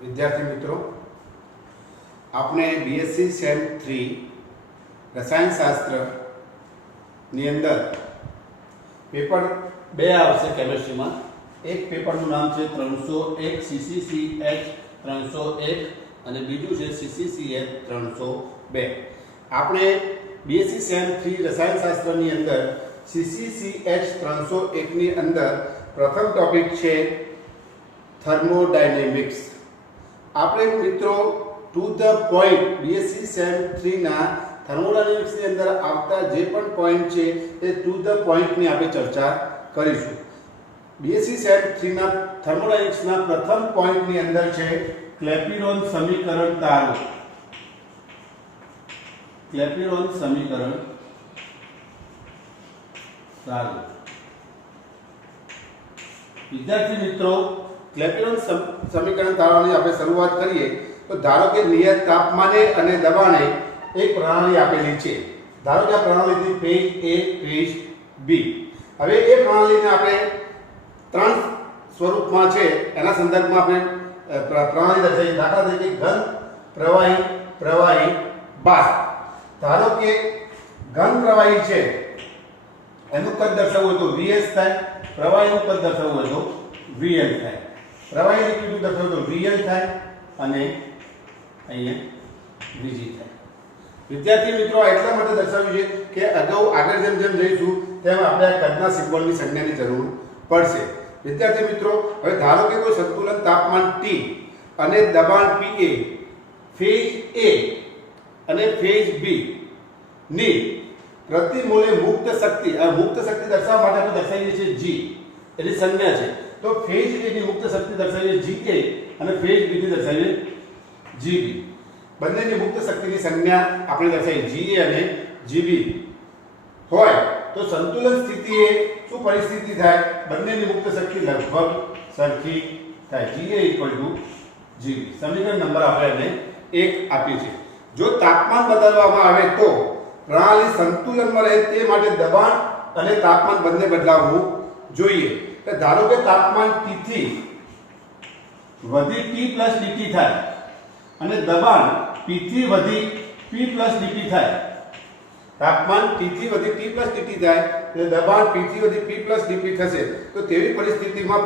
વિદ્યાર્થી મિત્રો, આપણે બીએસસી સેમ 3 રસાયણશાસ્ત્રની અંદર પેપર 2 આવશે કેમિસ્ટ્રીમાં. એક પેપરનું નામ છે 301 CCCH 301 અને બીજું છે CCCH 302. આપણે બીએસસી સેમ 3 રસાયણશાસ્ત્રની અંદર CCCH 301 ની અંદર પ્રથમ ટોપિક છે થર્મોડાયનેમિક્સ. આપણે મિત્રો to the point BSc sem 3 ના થર્મોડાયનેમિક્સ ની અંદર આવતા જે પણ પોઈન્ટ છે એ ટુ ધ પોઈન્ટ ની આપણે ચર્ચા કરીશું. બીએસસી સેમ 3 ના થર્મોડાયનેમિક્સ ના પ્રથમ પોઈન્ટ ની અંદર છે ક્લેપેરોન સમીકરણ તારો. ક્લેપેરોન સમીકરણ તારો. વિદ્યાર્થી મિત્રો, ક્લેપેરોન સમીકરણ તારવાની આપણે શરૂઆત કરીએ તો ધારો કે નિયત તાપમાને અને દબાણે એક પ્રણાલી આપેલી છે. ધારો કે આ પ્રણાલીથી ફેઝ A ફેઝ B. હવે એ પ્રણાલીને આપણે ત્રણ સ્વરૂપમાં છે એના સંદર્ભમાં આપણે પ્રણાલી દર્શાવીએ. દાખલા તરીકે ઘન, પ્રવાહી, પ્રવાહી, બાષ્પ. ધારો કે ઘન પ્રવાહી છે એનું કદ દર્શાવવું હોય તો Vs થાય, પ્રવાહીનું કદ દર્શાવવું હોય તો Vl થાય. પ્રવાહીનું કદ દર્શાવવું તો Vl થાય અને અહીંયા Vg થાય. વિદ્યાર્થી મિત્રો, એટલા માટે દર્શાવ્યું છે કે અગાઉ આગળ જેમ જેમ જઈશું તેમ આપણે આ કદના સિમ્બોલની સંજ્ઞાની જરૂર પડશે. વિદ્યાર્થી મિત્રો, હવે ધારો કે કોઈ સંતુલન તાપમાન T અને દબાણ Pa, ફેઝ A અને ફેઝ B ની પ્રતિ મોલે મુક્ત શક્તિ, આ મુક્ત શક્તિ દર્શાવવા માટે આપણે દર્શાવીએ છીએ G, એની સંજ્ઞા છે. તો ફેઝ A ની મુક્ત શક્તિ દર્શાવીએ Ga અને ફેઝ B ની દર્શાવીએ Gb. બંનેની મુક્ત શક્તિની સંજ્ઞા આપણે દર્શાવીએ Ga અને Gb હોય તો સંતુલન સ્થિતિએ શું પરિસ્થિતિ થાય? બંનેની મુક્ત શક્તિ લગભગ સરખી થાય. Ga Gb. સમીકરણ નંબર આપણે 1 આપ્યું છે. જો તાપમાન બદલવામાં આવે તો પ્રણાલી સંતુલનમાં રહે તે માટે દબાણ અને તાપમાન બંને બદલાવવું જોઈએ. ધારો કે તાપમાન T થી વધી T + dt થાય અને દબાણ P થી વધી P + dt થાય. તાપમાન T થી વધી T + dt થાય અને દબાણ P થી વધી P + dt થશે. તો તેવી પરિસ્થિતિમાં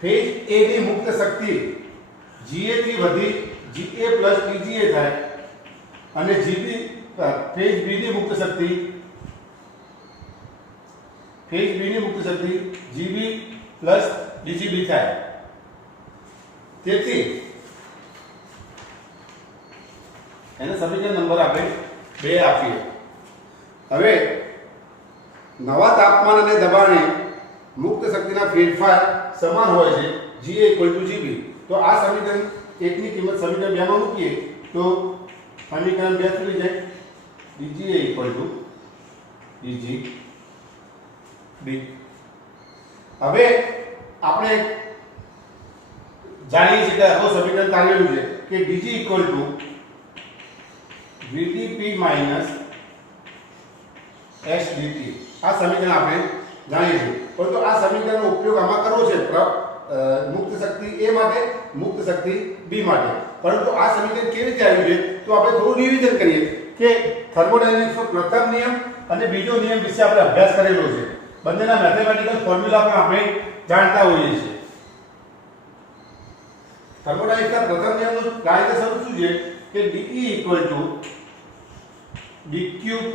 ફેઝ A ની મુક્ત શક્તિ Ga થી વધી Ga + Tga થાય અને Gb ફેઝ B ની મુક્ત શક્તિ Gb + Dgb થાય. તેથી એને સમીકરણ નંબર આપણે 2 આપીએ. હવે નવા તાપમાન અને દબાણે મુક્ત શક્તિના ફેરફાર સમાન હોય છે Ga Gb. તો આ સમીકરણ 1 ની કિંમત સમીકરણ 2 માં મૂકીએ તો સમીકરણ 2 થઈ જાય Dga Dgb. હવે આપણે જાણીએ છીએ કે આ સમીકરણ તારેલું છે કે Dg Vdp - SdT. આ સમીકરણ આપણે જાણીએ છીએ. પરંતુ આ સમીકરણનો ઉપયોગ આમાં કરવો છે મુક્ત શક્તિ A માટે, મુક્ત શક્તિ B માટે. પરંતુ આ સમીકરણ કેવી રીતે આવ્યું છે તો આપણે થોડું રિવિઝન કરીએ કે થર્મોડાયનેમિક્સનો પ્રથમ નિયમ અને બીજો નિયમ વિશે આપણે અભ્યાસ કરેલો છે. બંનેના મેથેમેટિકલ ફોર્મ્યુલા પણ આપણે જાણતા હોઈએ છીએ. થર્મોડાયનેમિક્સના પ્રથમ નિયમનું કાયદેસર શું છે કે dE dQ +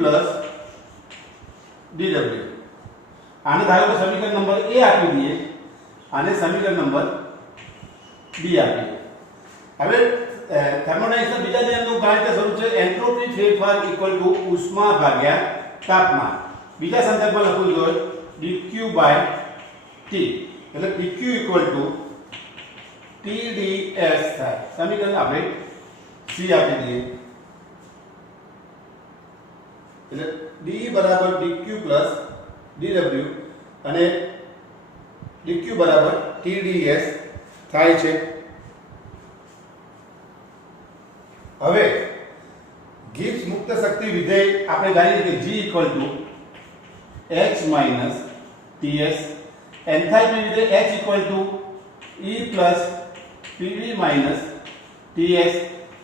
dW. આને ધારો કે સમીકરણ નંબર A આપી દઈએ, આને સમીકરણ નંબર B આપી દઈએ. હવે થર્મોડાયનેમિક્સના બીજા નિયમનું કાયદા સ્વરૂપ છે એન્ટ્રોપી ફેરફાર = ઉષ્મા ભાગ્યા તાપમાન. બીજા સંદર્ભમાં લખવું જોઈએ dQ/T. એટલે dQ = TdS થાય. સમીકરણ આપણે C આપી દઈએ. એટલે dE = dQ + dW અને dQ = TdS થાય છે. હવે ગિબ્સ મુક્ત શક્તિ વિધેય આપણે જાણીએ કે G = H - Ts. એન્થાલ્પી વિધેય H = E + Pv - ts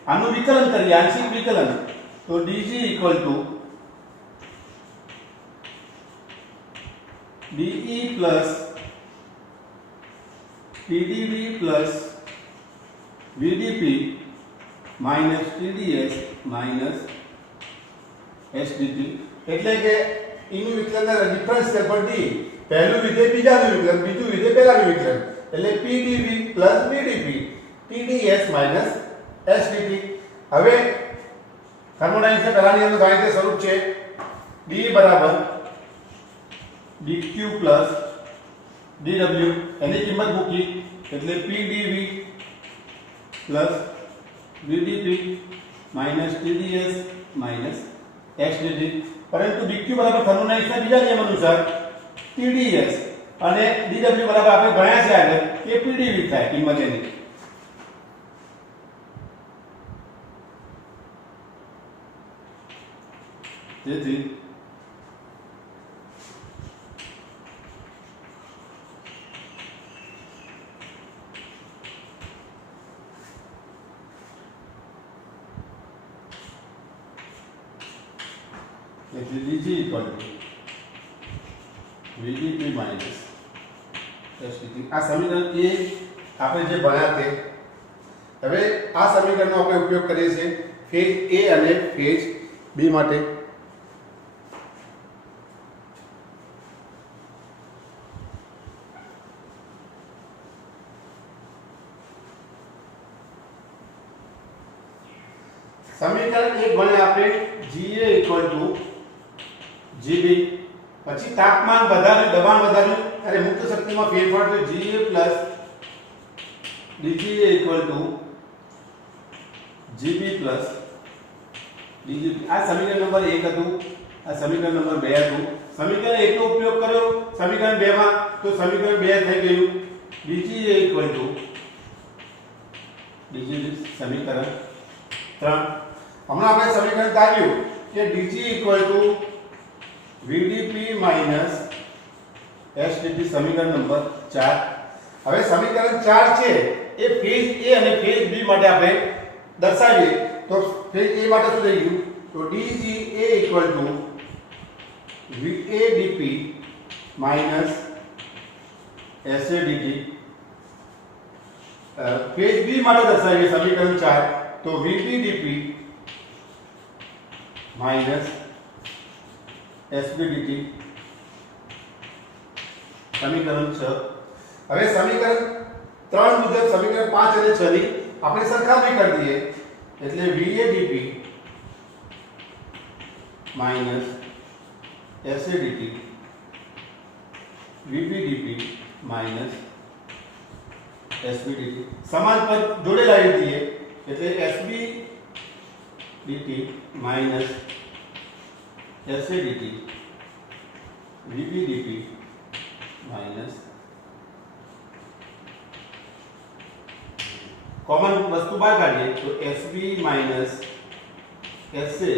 આનું વિકલન કરીએ આંશિક વિકલન તો dg equal to de plus pdv plus vdp minus tds minus sdt એટલે કે એનું વિકલન ડિફરન્શિયલ પર d પહેલું વિધેય બીજાનું વિકલન બીજું વિધેય પહેલાનું વિકલન એટલે pdv plus vdp tds minus sdt હવે થર્મોડાયનેમિક્સ પહેલાની અંદર ગાણિતિક સ્વરૂપ છે d બરાબર dq પ્લસ dw એની કિંમત મૂકી એટલે pdv plus vdp minus tds minus sdt પરંતુ dq બરાબર થર્મોડાયનેમિક્સના બીજા નિયમ અનુસાર tds અને dw બરાબર આપણે ગણ્યા છે આગળ કે pdv થાય કિંમત એની તેથી dg equal to vdp minus sdt આ સમીકરણ એ આપણે જે ભણ્યા તે હવે આ સમીકરણનો આપણે ઉપયોગ કરીએ છીએ ફેઝ A અને ફેઝ B માટે સમીકરણ 1 ભણ્યા આપણે GA equal to GB પછી તાપમાન વધાર્યું દબાણ વધાર્યું અને મુક્ત શક્તિમાં ફેરફાર તો GA plus DGA equal to GB plus DGB આ સમીકરણ નંબર 1 હતું આ સમીકરણ નંબર 2 હતું સમીકરણ 1 નો ઉપયોગ કર્યો સમીકરણ 2 માં તો સમીકરણ 2 થઈ ગયું DGA equal to DGB સમીકરણ 3 હમણાં આપણે સમીકરણ તાર્યું કે dg equal to vdp minus sdt સમીકરણ નંબર 4 હવે સમીકરણ 4 છે એ ફેઝ A અને ફેઝ B માટે આપણે દર્શાવીએ તો ફેઝ A માટે શું થઈ ગયું તો dga equal to vadp minus sadt phase B માટે દર્શાવીએ સમીકરણ 4 તો vpdp minus SBDT સમીકરણ 6 હવે સમીકરણ 3 મુજબ સમીકરણ 5 અને 6 ની આપણે સરખામણી કરી દઈએ એટલે VADP minus SADT VBDP minus SBDT સમાન પદ જોડે લાવી દઈએ એટલે SBDT minus SADT VBDP minus common वस्तु बाहर काढिए तो SB minus SA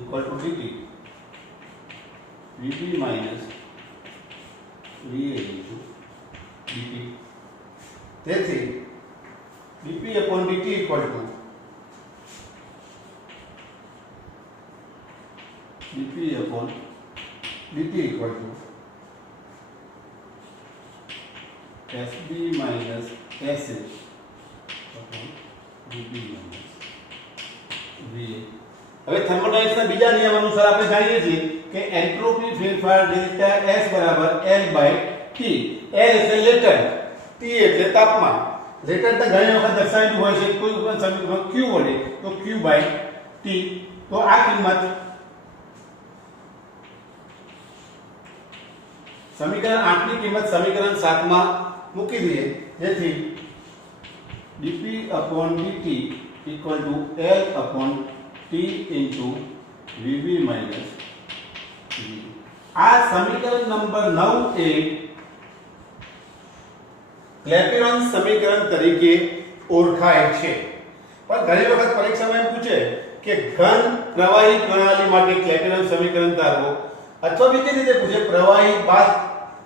equal to DT VB minus VA into DT તેથી dP upon dt equal to dP upon dt equal to SB minus SA upon dP minus VA હવે થર્મોડાયનેમિક્સના બીજા નિયમ અનુસાર આપણે જાણીએ છીએ કે એન્ટ્રોપી ફેરફાર ડેલ્ટા S બરાબર L બાય T L એટલે લેટન્ટ T એટલે તાપમાન લેટન્ટ ઘણી વખત દર્શાવેલું હોય છે કોઈ પણ સમીકરણ Q વડે તો Q બાય T તો આ કિંમત સમીકરણ 8 ની કિંમત સમીકરણ 7 માં મૂકી દઈએ જેથી dP upon dt equal to L upon T into VB minus VB આ સમીકરણ નંબર 9 એ ક્લેપેરોન સમીકરણ તરીકે ઓળખાય છે પણ ઘણી વખત પરીક્ષામાં એમ પૂછે કે ઘન પ્રવાહી પ્રણાલી માટે ક્લેપેરોન સમીકરણ તારવો અથવા બીજી રીતે પૂછે પ્રવાહી બાષ્પ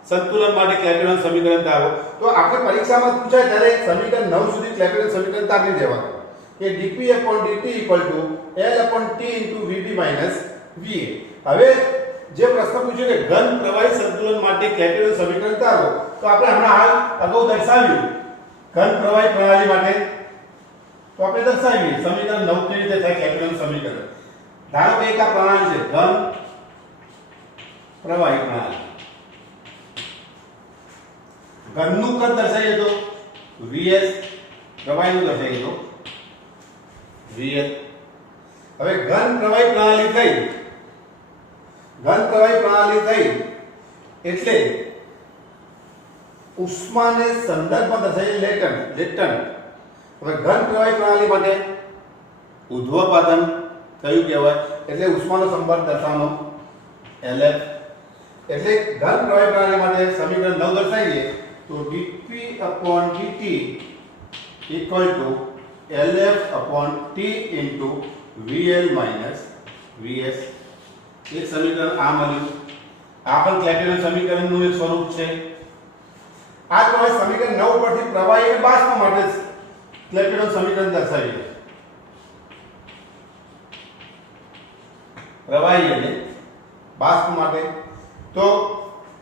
સંતુલન માટે ક્લેપેરોન સમીકરણ તારો. તો આપણે પરીક્ષામાં પૂછાય ત્યારે સમીકરણ 9 સુધી ક્લેપેરોન સમીકરણ તારી દેવાનું કે dp/dt L/T × Vb - Va. હવે જે પ્રશ્ન પૂછ્યો કે ઘન પ્રવાહી સંતુલન માટે ક્લેપેરોન સમીકરણ તારો, તો આપણે હમણાં હાલ અગાઉ દર્શાવ્યું ઘન પ્રવાહી પ્રણાલી માટે. તો આપણે દર્શાવીએ સમીકરણ 9 કેવી રીતે થાય ક્લેપેરોન સમીકરણ. ધારો કે એક આ પ્રણાલી છે ઘન પ્રવાહી પ્રણાલી. ઘનનું કદ દર્શાવીએ તો Vs, પ્રવાહીનું દર્શાવીએ તો Vl. હવે ઘન પ્રવાહી પ્રણાલી થઈ એટલે ઉષ્માને સંદર્ભમાં દર્શાવીએ લેટન્ટ. હવે ઘન પ્રવાહી પ્રણાલી માટે ઉધ્વપાદન કયું કહેવાય એટલે ઉષ્માનો સંબંધ દર્શાવવાનો Lf. એટલે ઘન પ્રવાહી પ્રણાલી માટે સમીકરણ 9 દર્શાવીએ તો dp/dt Lf/T × Vl - Vs. એક સમીકરણ આ મળ્યું. આ પણ ક્લેપેરોન સમીકરણનું એક સ્વરૂપ છે. આ પ્રમાણે સમીકરણ 9 પરથી પ્રવાહી અને બાષ્પ માટે ક્લેપેરોન સમીકરણ દર્શાવીએ. પ્રવાહી અને બાષ્પ માટે તો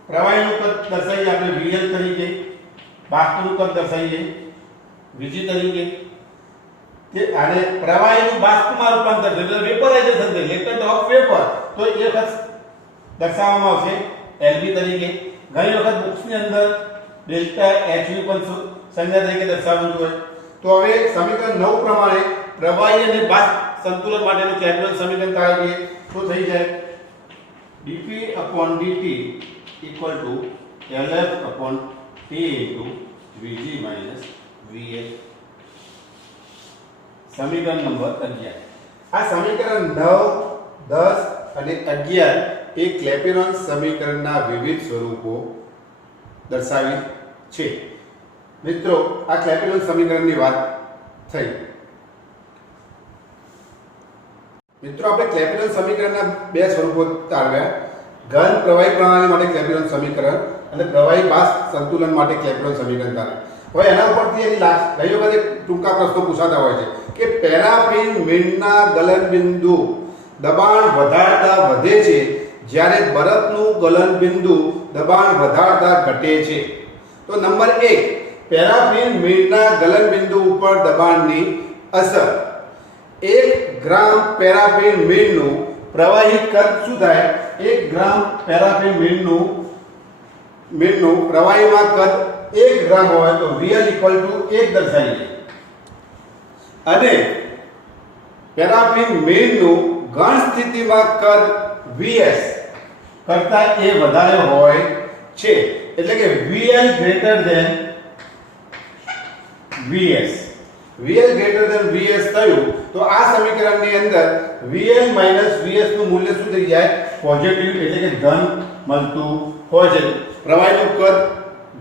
પ્રવાહીનું કદ દર્શાવીએ આપણે Vl તરીકે, બાષ્પનું કદ દર્શાવીએ Vg તરીકે. તે આને પ્રવાહીનું બાષ્પમાં રૂપાંતર એટલે વેપરાઇઝેશન છે, લેટન્ટ ઓફ વેપર, તો એ વખત દર્શાવવામાં આવશે Lv તરીકે. ઘણી વખત બુક્સની અંદર ડેલ્ટા Hv પણ સંજ્ઞા તરીકે દર્શાવવું જોઈએ. તો હવે સમીકરણ 9 પ્રમાણે પ્રવાહી અને બાષ્પ સંતુલન માટેનું ક્લેપેરોન સમીકરણ તારવીએ તો થઈ જાય dp/dt Lf/T × Vg - Vl. સમીકરણ નંબર 11. આ સમીકરણ 9, 10 અને 11 એ ક્લેપેરોન સમીકરણના વિવિધ સ્વરૂપો દર્શાવી છે. મિત્રો આ ક્લેપેરોન સમીકરણની વાત થઈ. મિત્રો આપણે ક્લેપેરોન સમીકરણના બે સ્વરૂપો તારવ્યા. ઘન પ્રવાહી પ્રણાલી માટે ક્લેપેરોન સમીકરણ અને પ્રવાહી બાષ્પ સંતુલન માટે ક્લેપેરોન સમીકરણ તારવ્યા. હવે એના ઉપરથી એની ગઈ વખતે ટૂંકા પ્રશ્નો પૂછાતા હોય છે કે પેરાફિન મીણના ગલનબિંદુ દબાણ વધારતા વધે છે જ્યારે બરફનું ગલનબિંદુ દબાણ વધારતા ઘટે છે. તો નંબર 1, પેરાફિન મીણના ગલનબિંદુ ઉપર દબાણની અસર. 1 ગ્રામ પેરાફિન મીણનું પ્રવાહી કદ શું થાય? 1 ગ્રામ પેરાફિન મીણનું પ્રવાહીમાં કદ 1 ગ્રામ હોય તો Vl = 1 દર્શાવીએ. અને પેરાફિન મીણનું ઘન સ્થિતિમાં કદ Vs કરતા એ વધારે હોય છે એટલે કે Vl > Vs થયું તો આ સમીકરણની અંદર Vl - Vs નું મૂલ્ય શું થઈ જાય? પોઝિટિવ એટલે કે ધન મળતું હોય છે. પ્રવાહીનું કદ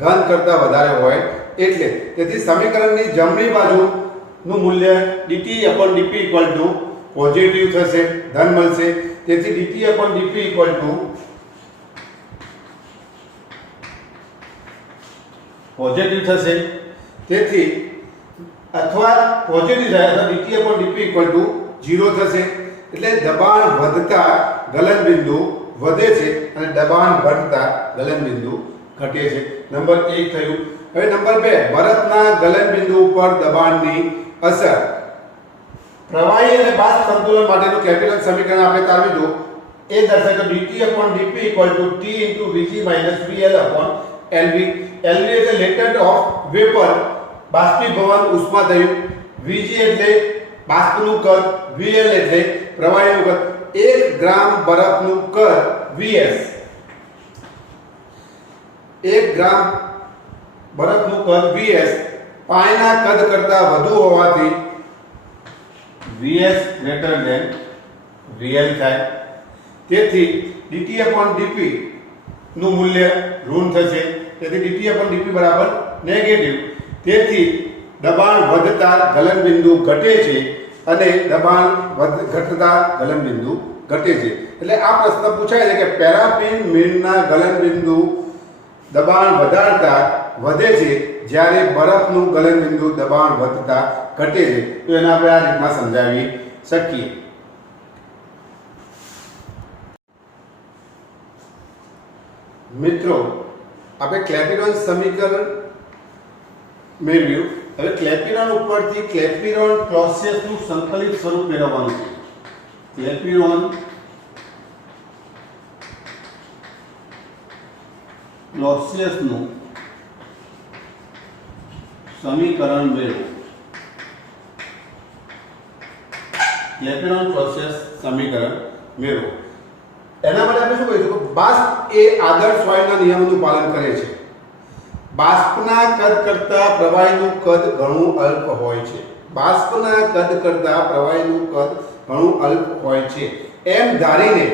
ઘન કરતા વધારે હોય એટલે. તેથી સમીકરણની જમણી બાજુનું મૂલ્ય dT/dp પોઝિટિવ થશે, ધન મળશે. તેથી dT/dp પોઝિટિવ થશે. તેથી અથવા પોઝિટિવ થાય તો dT/dp 0 થશે. એટલે દબાણ વધતા ગલનબિંદુ વધે છે અને દબાણ ઘટતા ગલનબિંદુ ઘટે છે. નંબર 1 થયું. હવે નંબર 2, બરફના ગલનબિંદુ ઉપર દબાણની અસર. પ્રવાહી અને બાષ્પ સંતુલન માટેનું ક્લેપેરોન સમીકરણ આપણે તારવી દો. એ દર્શાવે તો dT/dp T × Vg - Vl/Lv. Lv એટલે લેટન્ટ ઓફ વેપર, બાષ્પીભવન ઉષ્મા થયું. Vg એટલે બાષ્પનું કદ, Vl એટલે પ્રવાહીનું કદ. 1 ગ્રામ બરફનું કદ Vs, 1 ગ્રામ બરફનું કદ Vs પાણીના કદ કરતા વધુ હોવાથી Vs > Vl થાય. તેથી dT/dp નું મૂલ્ય ઋણ થશે. તેથી dT/dp બરાબર નેગેટિવ. તેથી દબાણ વધતા ગલનબિંદુ ઘટે છે અને દબાણ ઘટતા ગલનબિંદુ ઘટે છે. એટલે આ પ્રશ્ન પૂછાય છે કે પેરાફિન મીણના ગલનબિંદુ દબાણ વધારતા વધે છે, જ્યારે બરફનું ગલનબિંદુ દબાણ વધતા ઘટે છે. તો એને આપણે આ રીતના સમજાવી શકીએ. મિત્રો, આપણે ક્લેપેરોન સમીકરણ મેળવ્યું. હવે ક્લેપેરોન ઉપરથી ક્લેપેરોન ક્લોસિયસનું સંકલિત સ્વરૂપ મેળવવાનું છે. ક્લેપેરોન ક્લોસિયસનું સમીકરણ મેળવો. ક્લેપેરોન ક્લોસિયસ સમીકરણ મેળવો. એના માટે આપણે શું કહીશું? બાષ્પ એ આદર્શ વાયુના નિયમોનું પાલન કરે છે. બાષ્પના કદ કરતા પ્રવાહીનું કદ ઘણું અલ્પ હોય છે. બાષ્પના કદ કરતા પ્રવાહીનું કદ ઘણું અલ્પ હોય છે એમ ધારીને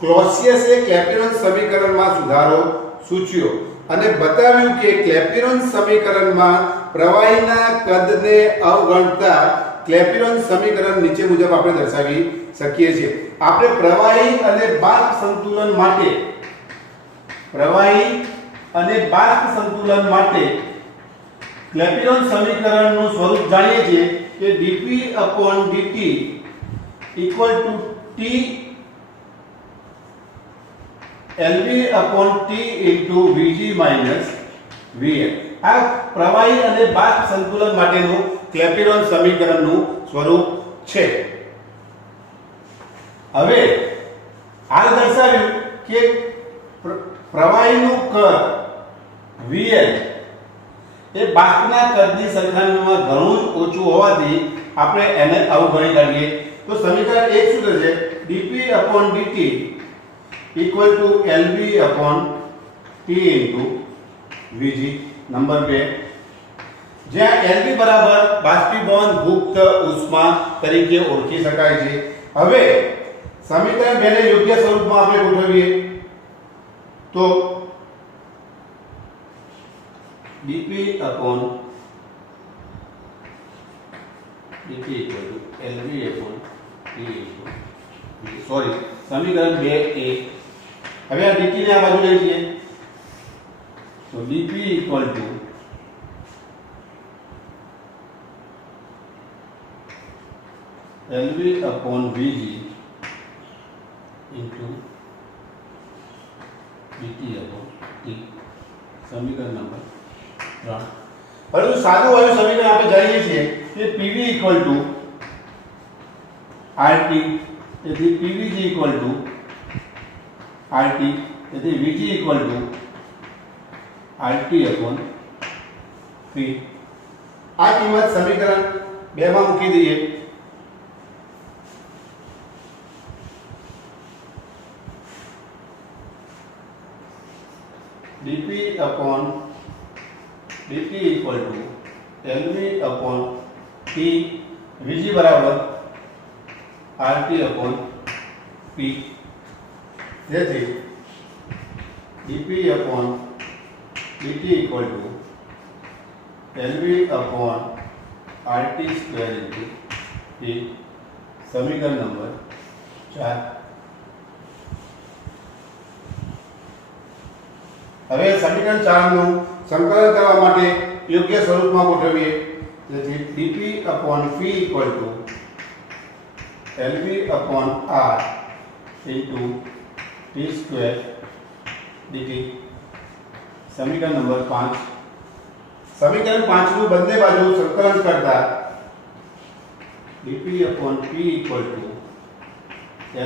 ક્લોસિયસે ક્લેપેરોન સમીકરણમાં સુધારો સૂચ્યો અને બતાવ્યું કે ક્લેપેરોન સમીકરણમાં પ્રવાહીના કદને અવગણતા ક્લેપેરોન સમીકરણ નીચે મુજબ આપણે દર્શાવી શકીએ છીએ. આપણે પ્રવાહી અને બાષ્પ સંતુલન માટે ક્લેપેરોન સમીકરણનું સ્વરૂપ જાણીએ છીએ કે dp/dt = T LV/T × Vg - Vl. આ પ્રવાહી અને બાષ્પ સંતુલન માટેનું ક્લેપેરોન સમીકરણનું સ્વરૂપ છે. હવે હાલ દર્શાવ્યું કે પ્રવાહીનું કદ Vl એ બાષ્પના કદની સરખામણીમાં ઘણું જ ઓછું હોવાથી આપણે એને અવગણી કાઢીએ. તો સમીકરણ 1 શું થશે? dp/dt = LV/T × Vg. નંબર 2, જ્યાં LV બરાબર બાષ્પીભવન ગુપ્ત ઉષ્મા તરીકે ઓળખી શકાય છે. હવે સમીકરણ 2 ને યોગ્ય સ્વરૂપમાં આપણે ગોઠવીએ તો dp/dt = LV/T સોરી સમીકરણ 2 એ હવે આ dt ને આ બાજુ લઈ જઈએ તો dp = LV/Vg × dt/T. સમીકરણ નંબર 3. પરંતુ સાદું વાયુ સમીકરણ આપણે જાણીએ છીએ કે PV = RT, તેથી PVg = RT, તેથી Vg = RT/P. આ કિંમત સમીકરણ 2 માં મૂકી દઈએ dp/dt = LV/T, Vg બરાબર RT/P. તેથી dp/dt = LV/RT² P. સમીકરણ નંબર 4. હવે સમીકરણ 4 નું સંકલન કરવા માટે યોગ્ય સ્વરૂપમાં ગોઠવીએ. તેથી dp/P = LV/R × T² dt. સમીકરણ નંબર 5. સમીકરણ 5 નું બંને બાજુ સંકલન કરતા dp/P =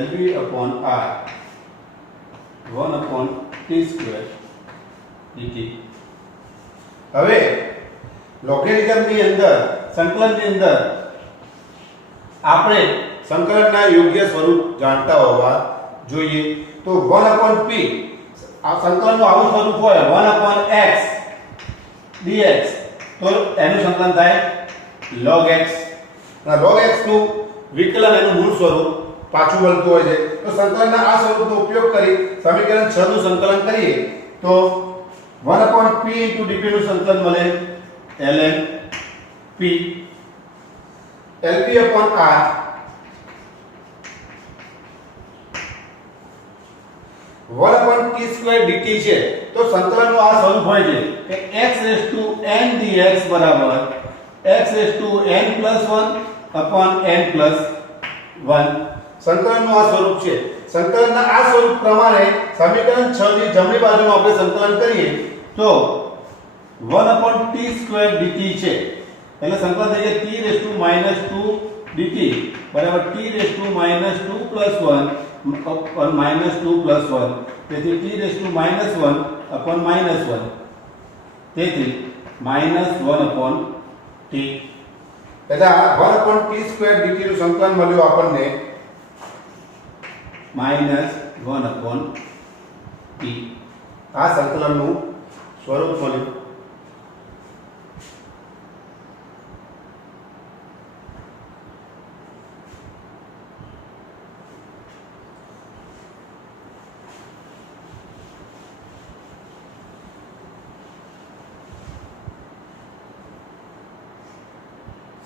LV/R 1/T² dt. હવે લોગેરિધમની અંદર સંકલનની અંદર આપણે સંકલનના યોગ્ય સ્વરૂપ જાણતા હોવા જોઈએ. તો 1/P આ સંકલનનું આવું સ્વરૂપ હોય 1/x dx, તો એનું સંકલન થાય log x. અને log x નું વિકલન એનું મૂળ સ્વરૂપ પાછું વળતું હોય છે. તો સંકલનના આ સ્વરૂપનો ઉપયોગ કરી સમીકરણ 6 નું સંકલન કરીએ તો 1/P × dp નું સંકલન મળે ln P. LV/R 1/T 1/t² dt છે તો સંકલનનું આ સ્વરૂપ હોય છે કે x⁴n dx બરાબર x⁴n+1/n+1 સંકલનનું આ સ્વરૂપ છે। સંકલનના આ સ્વરૂપ પ્રમાણે સમીકરણ 6 ની જમણી બાજુમાં આપણે સંકલન કરીએ તો 1/t² dt છે એટલે સંકલન થઈ જાય t⁻² dt બરાબર t⁻² +1 -2 + 1 તેથી t⁻1/-1 તેથી -1/t એટલે આ 1/t² dt નું સંકલન મળ્યું આપણને -1/t આ સંકલનનું સ્વરૂપ મળ્યું।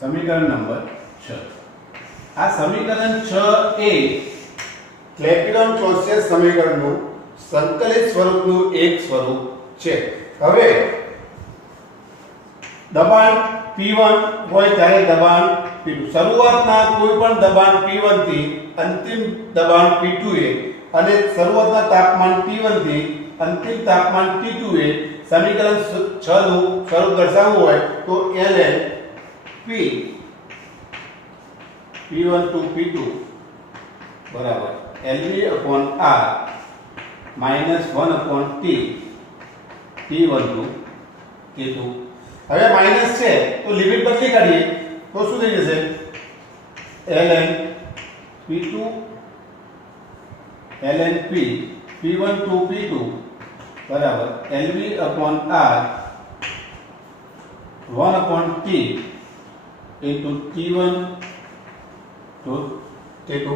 समीकरण नंबर 6 आ समीकरण 6 ए क्लेपेरॉन-क्लॉसियस समीकरणનું સંકલિત સ્વરૂપનું એક સ્વરૂપ છે। હવે દબાણ P1 હોય ત્યારે દબાણ P2 શરૂઆતના કોઈપણ દબાણ P1 થી અંતિમ દબાણ P2 એ અને શરૂઆતના તાપમાન T1 થી અંતિમ તાપમાન T2 એ સમીકરણ 6 નું સ્વરૂપ દર્શાવવું હોય તો ln P1 to P2 बराबर LV/R -1/T T1 to T2 હવે માઈનસ છે તો લિમિટ બદલી કાઢીએ તો શું થઈ જશે ln P2 ln P1 to P2 बराबर LV/R 1/T into T1 to T2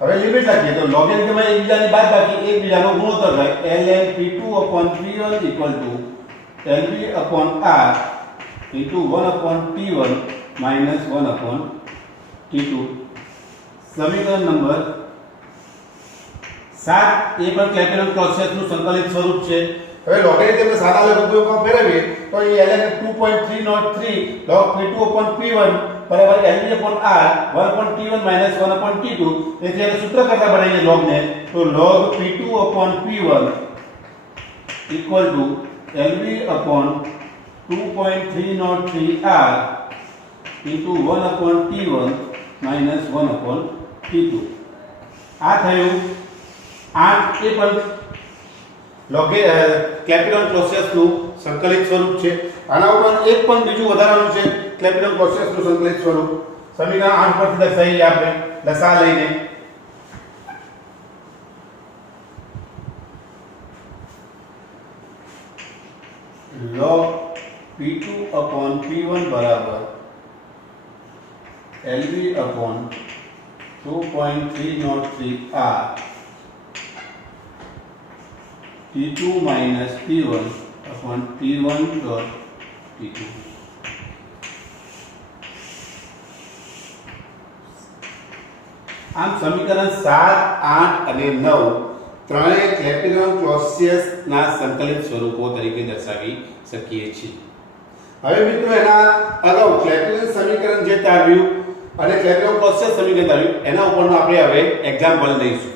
હવે લિમિટ લખીએ તો લોગેરિધમ એકબીજાની બાદબાકી એકબીજાનો ગુણોત્તર થાય ln P2/P1 LV/R into 1/T1 -1/T2 સમીકરણ નંબર 7 એ પણ ક્લેપેરॉन-ક્લॉसियस નું સંકલિત સ્વરૂપ છે। હવે લોગેરિધમ ને સાદા લઘુગુણકમાં ફેરવીએ તો એ ln 2.303 log P2/P1 બરાબર LV/R 1/T1 -1/T2 તેથી એને સૂત્ર કરતા બનાવીએ log ને તો log P2/P1 LV/2.303R into 1/T1 -1/T2 આ થયું 8 એ પણ ક્લેપેરॉन-ક્લॉसियस નું સંકલિત સ્વરૂપ છે। આના ઉપર એક પણ બીજું વધારાનું છે ક્લેપેરॉन-ક્लॉसियस નું સંકલિત સ્વરૂપ સમીકરણ 8 પરથી દર્શાવીએ આપણે લસા લઈને log P2/P1 बराबर LV/2.303R T2 minus T1/T1 dot T2 આમ સમીકરણ 7 8 અને 9 ત્રણેય ક્લેપેરॉन-ક્લॉसियस ના સંકલિત સ્વરૂપો તરીકે દર્શાવી શકીએ છીએ। હવે મિત્રો એના અગાઉ ક્લેપેરॉन સમીકરણ જે તારવ્યું અને ક્લેપેરॉन-ક્લॉसियस સમીકરણ તારવ્યું એના ઉપરનો આપણે હવે એક્ઝામ્પલ લઈશું।